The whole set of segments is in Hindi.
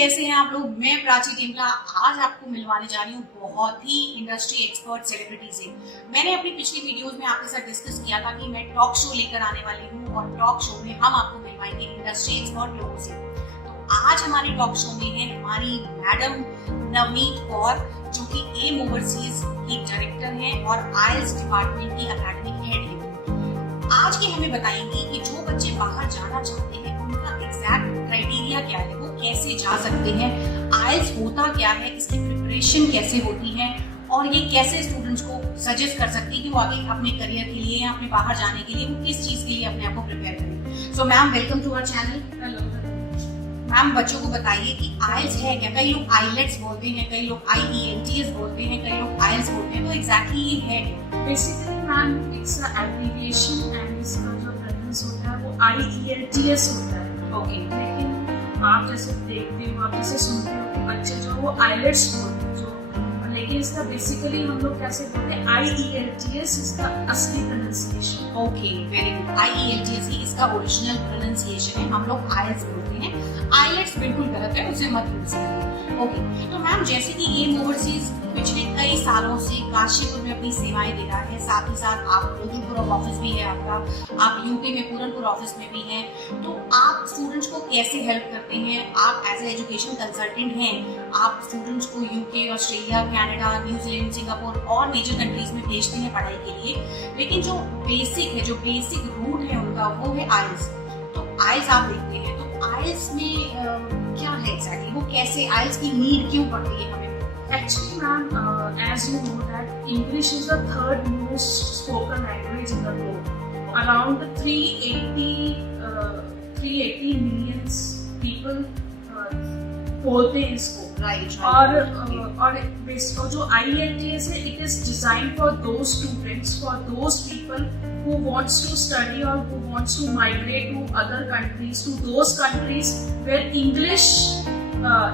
कैसे हैं आप लोग। मैं प्राची टेमला आज आपको मिलवाने जा रही हूँ बहुत ही इंडस्ट्री एक्सपर्ट सेलिब्रिटी से। मैंने अपनी पिछली वीडियोस में आपके साथ डिस्कस किया था कि मैं टॉक शो लेकर आने वाली हूँ और टॉक शो में हम आपको मिलवाएंगे इंडस्ट्री एक्सपर्ट लोगों से। तो आज हमारे टॉक शो में है हमारी मैडम नवनीत कौर, जो कि एम ओवरसीज की डायरेक्टर हैं और आईएलटीएस डिपार्टमेंट की एकेडमिक हेड है। आज के हमें बताएंगे कि जो बच्चे बाहर जाना चाहते हैं उनका एग्जैक्ट क्राइटेरिया क्या है, वो कैसे जा सकते हैं, आईएलटीएस होता क्या है, इसकी प्रिपरेशन कैसे होती है और ये कैसे स्टूडेंट्स को सजेस्ट कर सकती है कि वो आगे अपने करियर के लिए या अपने बाहर जाने के लिए वो किस चीज के लिए अपने आप को प्रिपेयर करें। So ma'am, welcome to our channel. Hello ma'am, बच्चों को बताइए कि आईएलटीएस है क्या। कई लोग आईलेट्स बोलते हैं, कई लोग आईईएलटीएस बोलते हैं, कई लोग आईएलटीएस बोलते हैं, तो एग्जैक्टली ये है क्या? Basically ma'am it's abbreviation and इसका जो प्रेफरेंस होता है वो आईईएलटीएस होता है। ओके, लेकिन आप जैसे देखते हो, आप जैसे सुनते हो कि बच्चे जो वो आईलेट्स बोलते हैं, जो लेकिन इसका बेसिकली हम लोग कैसे बोलते हैं आईईएलटीएस, इसका असली pronunciation. Okay, very good. IELTS ही इसका ओरिजिनल प्रोनाउंसिएशन है, हम लोग आईएलटीएस बोलते हैं। आईलेट्स बिल्कुल गलत है, उसे मत यूज करिए। ओके, तो मैम जैसे कि एम ओवरसीज पिछले कई सालों से काशीपुर में अपनी सेवाएं दे रहा है, साथ ही साथ आप रुद्रपुर ऑफिस भी है आपका, आप यूपी में पूरनपुर ऑफिस में भी हैं, तो आप स्टूडेंट्स को कैसे हेल्प करते हैं? आप एज ए एजुकेशन कंसल्टेंट हैं, आप स्टूडेंट्स को UK, Australia, Canada, New Zealand, Singapore और मेजर कंट्रीज में भेजते हैं पढ़ाई के लिए, लेकिन जो बेसिक है, जो बेसिक रूट है उनका, वो है आईएलटीएस। तो आईएलटीएस आप देखते हैं, तो आईएलटीएस में क्या है एग्जैक्टली, वो कैसे, आईएलटीएस की नीड क्यों पड़ती है हमें? Actually, ma'am, as you know that English is the third most spoken language in the world. Around 380 million people बोलते हैं इसको। राइट। और जो IELTS है, it is designed for those students, for those people who wants to study or who wants to migrate to other countries, to those countries where English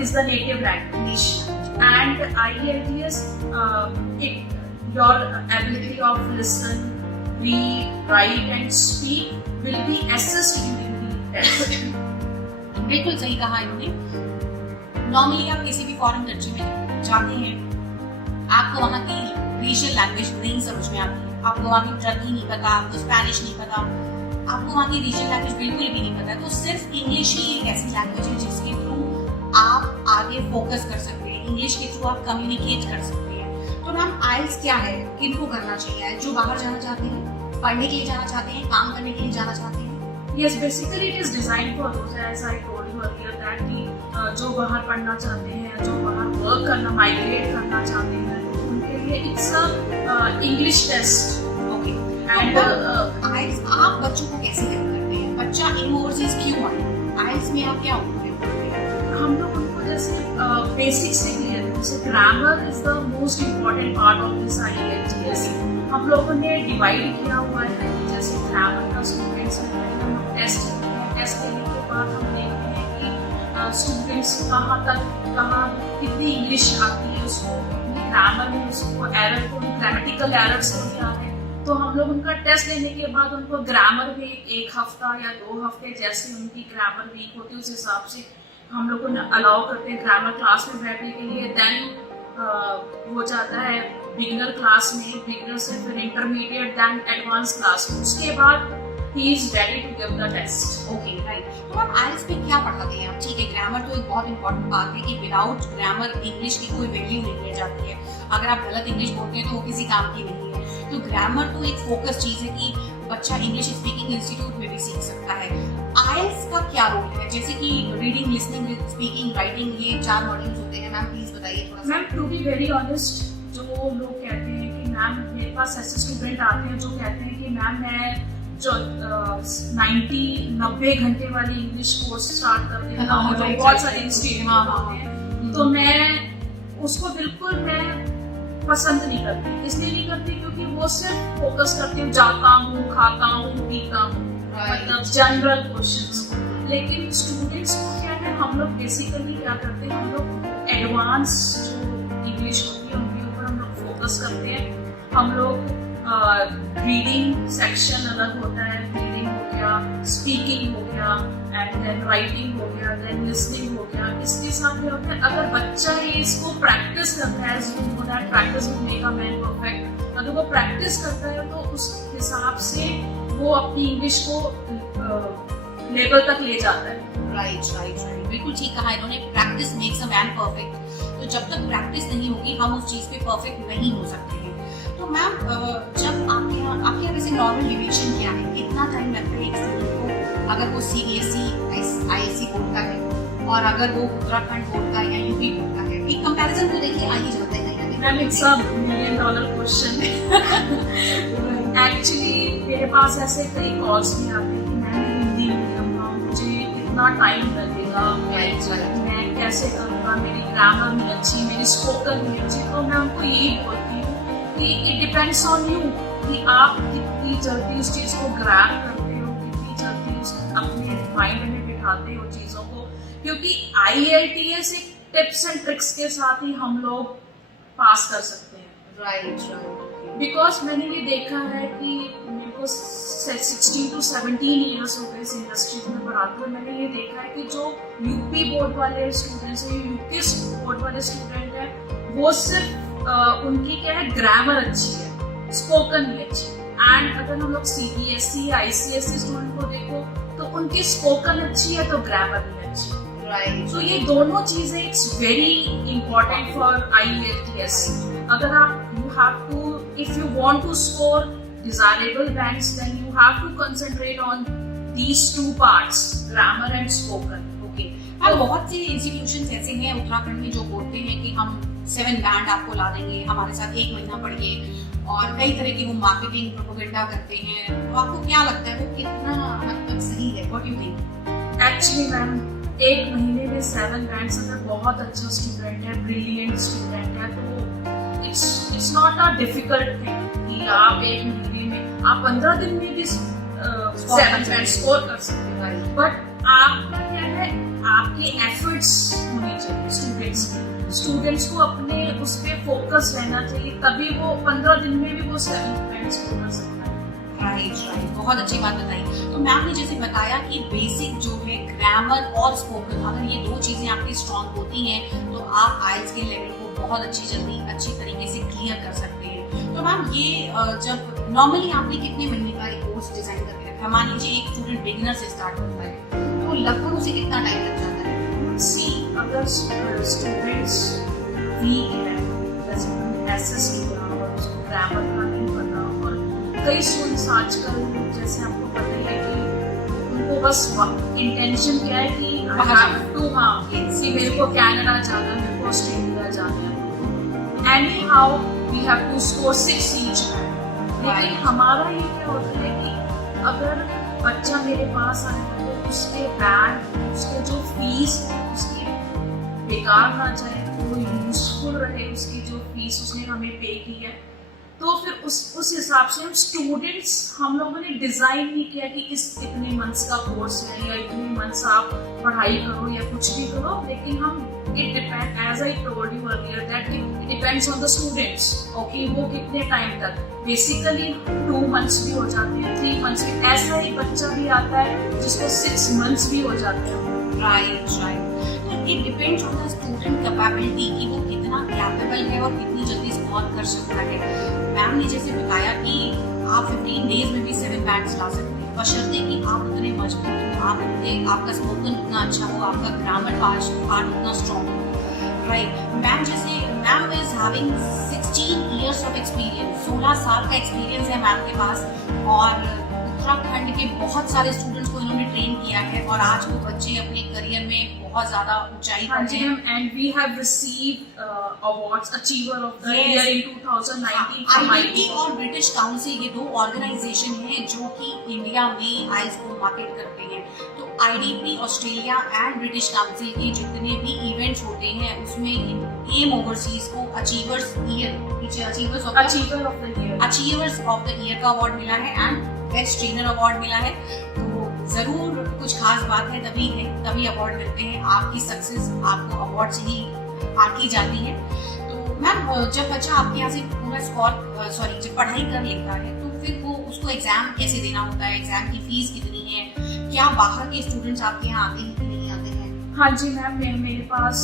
is the native language. And IELTS, your ability of listen, read, write and speak will be assessed during the test. बिल्कुल सही कहा इन्होंने। नॉर्मली आप किसी भी फॉरेन कंट्री में जाते हैं, आपको वहाँ की रीजनल लैंग्वेज नहीं समझ में आती है, आपको वहाँ की टर्की नहीं पता, आपको स्पेनिश नहीं पता, आपको वहाँ की रीजनल लैंग्वेज बिल्कुल भी नहीं पता, तो सिर्फ इंग्लिश ही एक ऐसी लैंग्वेज है जिसके थ्रू आप आगे फोकस कर सकते हैं, इंग्लिश के थ्रू आप कम्युनिकेट कर सकते हैं। तो मैम आईएलटीएस क्या है, किनको करना चाहिए? जो बाहर जाना चाहते हैं, पढ़ने के लिए जाना चाहते हैं, काम करने के लिए जाना चाहते हैं? Yes, basically it is designed for those, as I told you earlier, that कि जो बाहर पढ़ना चाहते हैं, जो बाहर वर्क करना, माइग्रेट करना चाहते हैं, उनके लिए it's English test. Okay, and IELTS आप बच्चों को कैसे हेल्प करते हैं? बच्चा एम ओवरसीज क्यों आए? आईएलटीएस में आप क्या हेल्प करते हैं? हम लोग उनको जैसे बेसिक से क्लियर, जैसे grammar is the most important part of this IELTS। हम लोगों ने डिवाइड किया हुआ है, जैसे ग्रामर का स्टूडेंट्स हम टेस्ट लेने के बाद हम देखते हैं कि स्टूडेंट्स कहाँ कितनी इंग्लिश आती है उसको, कितनी ग्रामर में उसको एरर को, ग्रामेटिकल एरर्स को क्या है। तो हम लोग उनका टेस्ट लेने के बाद उनको ग्रामर में 1 हफ्ता या 2 हफ्ते, जैसे उनकी ग्रामर वीक होती है उस हिसाब से हम लोग उन्हें अलाउ करते हैं ग्रामर क्लास में बैठने के लिए। देन हो जाता है बिगिनर क्लास में, बिगिनर से फिर इंटरमीडिएट, देन एडवांस क्लास में, उसके बाद he is ready to give the test. Okay, right. तो मैम आईएलटीएस में क्या पढ़ाते हैं आप? ठीक है, ग्रामर तो एक बहुत इंपॉर्टेंट बात है कि विदाउट ग्रामर इंग्लिश की कोई वैल्यू नहीं दी जाती है। अगर आप गलत इंग्लिश बोलते हैं तो वो किसी काम की नहीं है। तो ग्रामर तो एक फोकस चीज है कि बच्चा इंग्लिश स्पीकिंग इंस्टीट्यूट में भी सीख सकता है। आईएलटीएस का क्या रोल है? जैसे कि रीडिंग, लिसनिंग, स्पीकिंग, राइटिंग, ये 4 मॉड्यूल्स होते हैं। मैम प्लीज बताइए थोड़ा सा। Ma'am to be very honest, जो लोग कहते हैं कि मैम, मेरे पास ऐसे स्टूडेंट आते हैं जो कहते हैं कि मैम मैं जो 90 घंटे वाली इंग्लिश कोर्स स्टार्ट कर देता हूँ, जो बहुत सारे इंस्टीट्यूट होते हैं, तो मैं उसको बिल्कुल मैं पसंद नहीं करती। इसलिए नहीं करती क्योंकि वो सिर्फ फोकस करते हैं जाता हूँ, खाता हूँ, पीता हूँ, मतलब जनरल क्वेश्चंस। लेकिन स्टूडेंट्स को क्या है, हम लोग बेसिकली क्या करते हैं, हम लोग एडवांस जो इंग्लिश होती है उनके ऊपर हम लोग फोकस करते हैं। हम लोग रीडिंग सेक्शन अलग होता है, रीडिंग हो गया, स्पीकिंग हो गया, एंड देन राइटिंग हो गया, देन लिसनिंग हो गया। इसके साथ क्या होता है, अगर बच्चा ये इसको प्रैक्टिस करता है, that practice will make a man perfect, अगर वो प्रैक्टिस करता है तो उस हिसाब से वो अपनी इंग्लिश को लेवल तक ले जाता है। राइट, बिल्कुल ठीक कहा इन्होंने, practice makes a man perfect. तो जब तक प्रैक्टिस नहीं होगी हम उस चीज पे परफेक्ट नहीं हो सकते हैं। तो मैम जब आपके यहाँ वैसे नॉर्मल ड्यूरेशन क्या है, कितना टाइम लगता है एक स्टूडेंट को, अगर वो CBSE ISC बोर्ड का है और अगर वो उत्तराखंड बोर्ड का या यूपी बोर्ड का है, एक कंपैरिजन तो देखिए आ ही जाता है। Ma'am it's a $1 million question. Actually मेरे पास ऐसे कई कॉल्स भी आते हैं कि मैंने हिंदी मीडियम का, मुझे इतना टाइम लगेगा, मैं कैसे करूँगा, मेरी ग्रामर नहीं अच्छी, मेरी स्पोकन नहीं अच्छी। तो मैं उनको यही बोलती हूँ कि इट डिपेंड्स ऑन यू, कि आप कितनी जल्दी उस चीज़ को ग्रैब करते हो, कितनी जल्दी उस अपने माइंड में बिठाते हो चीज़ों को। क्योंकि IELTS एक टिप्स एंड ट्रिक्स के साथ ही हम लोग पास कर सकते हैं। राइट, बिकॉज मैंने ये देखा है कि मेरे को 16 to 17 ईयर्स हो गए इस इंडस्ट्रीज में पढ़ाते हुए। मैंने ये देखा है कि जो यूपी बोर्ड वाले स्टूडेंट्स हैं, यूके बोर्ड वाले स्टूडेंट हैं, वो सिर्फ उनकी क्या है, ग्रामर अच्छी है, स्पोकन भी अच्छी है। एंड अगर हम लोग CBSE ICSE स्टूडेंट को देखो तो उनकी स्पोकन अच्छी है तो ग्रामर भी अच्छी है। तो ये दोनों चीजें it's very important for IELTS। अगर आप you have to, if you want to score desirable bands, then you have to concentrate on these two parts, grammar and spoken. Okay, और बहुत से इंस्टीट्यूशंस ऐसे हैं उत्तराखंड में जो बोलते हैं कि हम 7 बैंड आपको ला देंगे, हमारे साथ 1 महीना पढ़िए, और कई तरह की वो मार्केटिंग प्रोपेगेंडा करते हैं। तो आपको क्या लगता है वो कितना हद तक सही है? What do you think? Actually ma'am 1 महीने में 7 बैंड्स अगर बहुत अच्छा स्टूडेंट है, ब्रिलियंट स्टूडेंट है, तो it's not a difficult thing कि आप 1 महीने में, आप 15 दिन में भी 7 बैंड स्कोर कर सकते हैं। बट आपका क्या है, आपके एफर्ट्स होने चाहिए स्टूडेंट्स को अपने उस पर फोकस रहना चाहिए, तभी वो 15 दिन में भी वो 7 बैंड स्कोर कर सकता है। राइट, बहुत अच्छी बात बताई। तो मैम ने जैसे बताया कि बेसिक जो है ग्रामर और स्पोकन, अगर ये 2 चीजें आपकी स्ट्रॉन्ग होती हैं तो आप IELTS के लेवल को बहुत अच्छी तरीके से क्लियर कर सकते हैं। तो मैम ये जब नॉर्मली आपने कितने महीने का एक कोर्स डिजाइन करके रखा? मान लीजिए एक स्टूडेंट बिगिनर से स्टार्ट करता है तो लगभग उसे कितना टाइम लग जाता है? सी, अगर स्टूडेंट्स वीक है, जैसे एसएस किया और उसको ग्रामर का नहीं पता, और कई स्टूडेंट्स आजकल जैसे आपको पता ही है कि उनको बस इंटेंशन क्या है कि कि मेरे को कनाडा जाना है, मेरे को ऑस्ट्रेलिया जाना है, anyhow we have to score 6 each band. लेकिन हमारा ये क्या होता है कि अगर बच्चा मेरे पास आए तो उसके बैंड, उसके जो फीस है उसकी बेकार ना जाए, वो यूजफुल रहे, उसकी जो फीस उसने हमें पे की है। तो फिर उस हिसाब से हम लोगों ने डिजाइन नहीं किया कि इतने मंथ्स का कोर्स है या इतने मंथ्स आप पढ़ाई करो या कुछ भी करो, लेकिन हम it depend, as I told you earlier, that it depends on the students. Okay, वो कितने टाइम तक, बेसिकली 2 मंथ्स भी हो जाते हैं, 3 मंथ्स भी, ऐसा एक बच्चा भी आता है जिसको 6 मंथ्स भी हो जाते हैं। राइट, तो it depends on the student capability कि वो कितना कैपेबल है और कितनी जल्दी स्कोर कर सकता है। मैम ने जैसे बताया कि आप 15 डेज में भी 7 बैंड्स ला सकते हैं, बशर्ते कि आप उतने मजबूत हो, आपका स्पोकन उतना अच्छा हो, आपका ग्रामर पार्ट उतना स्ट्रॉन्ग हो। Right, ma'am is having 16 years of experience, 16 साल का एक्सपीरियंस है मैम के पास, और उत्तराखंड के बहुत सारे स्टूडेंट्स को इन्होंने ट्रेन किया है और आज वो बच्चे अपने करियर में बहुत ज्यादा ऊंचाई पर हैं। And we have received awards, achiever of the year in 2019 from IDP और ब्रिटिश काउंसिल, ये 2 ऑर्गेनाइजेशन हैं जो कि इंडिया में IELTS को मार्केट करते हैं। तो IDP Australia and British council के जितने भी इवेंट्स होते हैं उसमें एम ओवरसीज को अचीवर्स ऑफ द ईयर का अवार्ड मिला है एंड बेस्ट ट्रेनर अवार्ड मिला है। तो जरूर कुछ खास बात है, तभी अवार्ड मिलते हैं। आपकी सक्सेस आपको अवार्ड से ही आती जाती है। तो मैम जब बच्चा आपके यहाँ से पूरा जब पढ़ाई कर लेता है तो फिर वो उसको एग्जाम कैसे देना होता है? एग्जाम की फीस कितनी है? क्या बाहर के स्टूडेंट्स आपके यहाँ आते हैं कि नहीं आते हैं? हाँ जी मैम, मेरे पास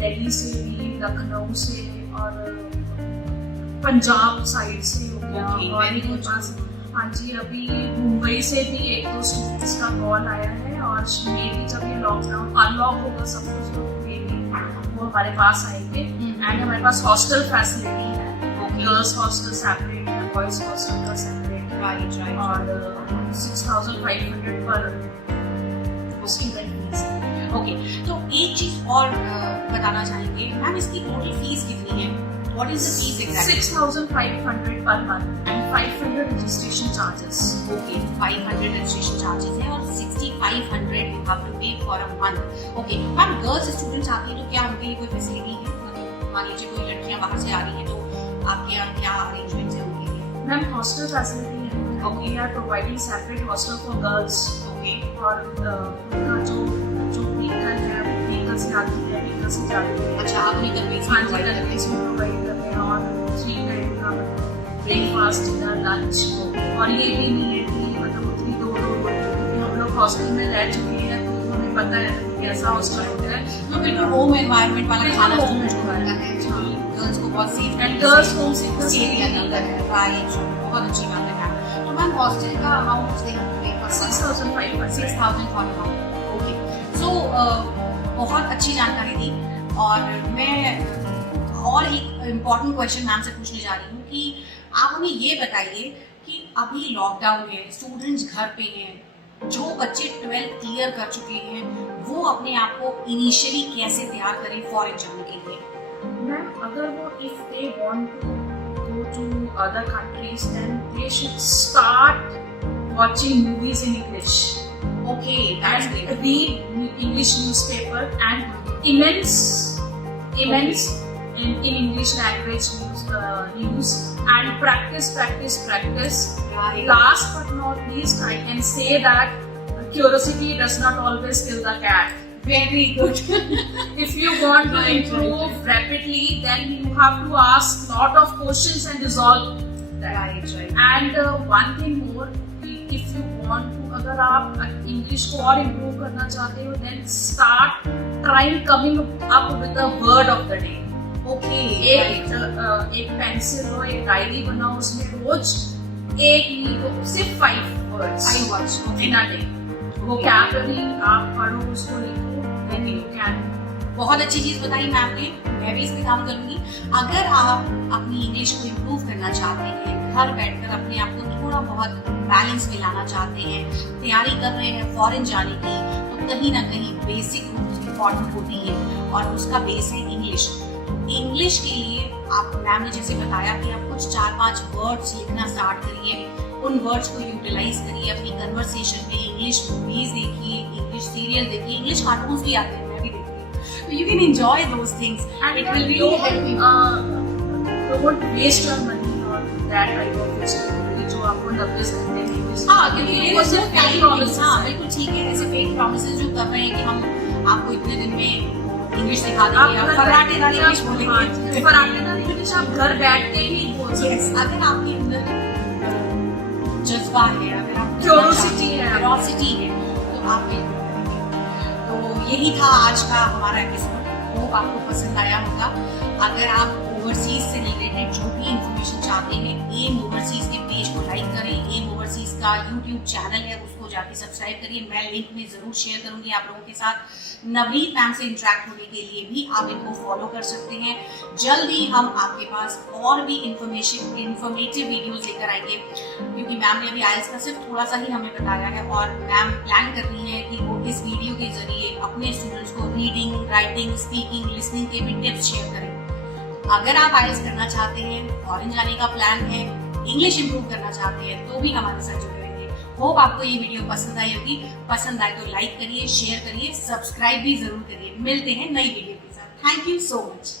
दिल्ली से भी, लखनऊ से और पंजाब साइड से हो गया। Okay, और very मेरे good. पास हाँ जी अभी मुंबई से भी 1-2 स्टूडेंट्स का कॉल आया है, और मे भी जब ये लॉकडाउन अनलॉक होगा सब कुछ तो मे भी वो हमारे पास आएंगे। एंड हमारे पास हॉस्टल फैसिलिटी है, गर्ल्स हॉस्टल सेपरेट है, बॉयज हॉस्टल का सेपरेट है, राइट और 6,500 पर स्टूडेंट फीस है। ओके, तो एक चीज और बताना चाहेंगे मैम, इसकी टोटल फीस कितनी है? What is the fees exactly? 6,500 per month and 500 registration charges. Okay, 500 registration charges है और 6,500 यू हैव टू पे for a month. Okay ma'am, girls students आती हैं तो क्या उनके लिए कोई फैसिलिटी है? मतलब मान लीजिए कोई लड़कियां बाहर से आ रही हैं तो आपके यहाँ क्या अरेंजमेंट्स है उनके लिए? Ma'am, hostel facility है। Okay. We are providing separate hostel for girls. Okay, और उनका जो व्हीकल है वो व्हीकल से आती है, व्हीकल से जाती है। अच्छा, आप नहीं कर रही? हाँ जी, करके इसमें प्रोवाइड करते हैं, और 3 टाइम का ब्रेकफास्ट, डिनर, लंच। और ये भी नहीं है कि मतलब उतनी दूर हम लोग हॉस्टल में रह चुके हैं तो हमें पता है कैसा हॉस्टल होता है। तो बिल्कुल होम एनवायरनमेंट वाला बिल्कुल खाना home जो environment, होता है, हाँ। गर्ल्स को बहुत सेफ And girls home से सेफ लगता है, राइट, बहुत अच्छी बात है मैम। तो मैम हॉस्टल का अमाउंट दे पे 6,500। 6,000 फॉर अ मंथ। ओके, सो बहुत अच्छी जानकारी दी। और मैं और एक इम्पॉर्टेंट क्वेश्चन मैम से पूछने जा रही हूँ कि आप हमें ये बताइए कि अभी लॉकडाउन है, स्टूडेंट्स घर पे हैं, जो बच्चे 12th क्लियर कर चुके हैं वो अपने आप को इनिशियली कैसे तैयार करें फॉरेन जाने के लिए? Ma'am, अगर वो if they want to go to other countries, then they should start watching movies in English okay, that's and great. read English newspaper and immense in English language news and practice. Last but not least, I can say that curiosity does not always kill the cat. Very good. If you want to Right. improve rapidly, then you have to ask lot of questions and resolve that. Right, And one thing more, if you want to, अगर आप इंग्लिश को और इम्प्रूव करना चाहते हो, then start trying coming up with the word of the day. Okay, एक पेंसिल हो, एक डायरी बनाओ, उसमें रोज एक नहीं तो सिर्फ 5 words I watch. in a day. vocabulary आप पढ़ो, उसको लिखो, then you can. बहुत अच्छी चीज बताई मैम ने, मैं भी इस पे काम करूंगी। अगर आप अपनी इंग्लिश को इम्प्रूव करना चाहते हैं, घर बैठकर अपने आप को थोड़ा बहुत बैलेंस में लाना चाहते हैं, तैयारी कर रहे हैं फॉरेन जाने की, तो कहीं ना कहीं बेसिक रूल्स इम्पोर्टेंट होती है और उसका बेस है इंग्लिश। इंग्लिश के लिए आप मैम ने जैसे बताया कि आप कुछ 4-5 वर्ड्स लिखना स्टार्ट करिए, उन वर्ड्स को यूटिलाइज करिए अपनी कन्वर्सेशन में। इंग्लिश मूवीज देखिए, इंग्लिश सीरियल देखिए, इंग्लिश कार्टून्स भी आते हैं, मैं भी देखती हूँ, तो you can enjoy those things And it will really help you. don't waste your money on that type of facility जो आपको 90 घंटे में हाँ, क्योंकि ये वो जो सिर्फ fake fake promises, promises हाँ हैं। बिल्कुल ठीक है, ऐसे फेक प्रोमिसेस जो कर रहे हैं कि हम आपको इतने दिन में इंग्लिश सिखा देंगे, आप फराटेदार इंग्लिश बोलेंगे। फराटेदार इंग्लिश आप घर बैठ के ही बोल सकते Yes, अगर आपके अंदर जज्बा है, अगर आप Curiosity है, क्यूरोसिटी है, तो आप बिल्कुल करेंगे। तो यही था आज का हमारा एपिसोड, होप आपको पसंद आया होगा। अगर आप ओवरसीज से रिलेटेड जो भी इंफॉर्मेशन चाहते हैं, एम ओवरसीज के पेज को लाइक करें, एम ओवरसीज का यूट्यूब चैनल है उसको जाके सब्सक्राइब करिए, मैं लिंक में जरूर शेयर करूंगी आप लोगों के साथ। नवनीत मैम से इंटरेक्ट होने के लिए भी आप इनको फॉलो कर सकते हैं। जल्द ही हम आपके पास और भी इंफॉर्मेटिव वीडियोस लेकर आएंगे, क्योंकि मैम ने अभी आइल्स का सिर्फ थोड़ा सा ही हमें बताया है और मैम प्लान कर रही है कि वो इस वीडियो के जरिए अपने स्टूडेंट्स को रीडिंग, राइटिंग, स्पीकिंग, लिसनिंग के भी टिप्स शेयर करें। अगर आप आइल्स करना चाहते हैं, फॉरेन जाने का प्लान है, इंग्लिश इंप्रूव करना चाहते हैं, तो भी हमारे साथ जुड़े रहेंगे। होप आपको ये वीडियो पसंद आई होगी। पसंद आए तो लाइक करिए, शेयर करिए, सब्सक्राइब भी जरूर करिए। मिलते हैं नई वीडियो के साथ। Thank you so much.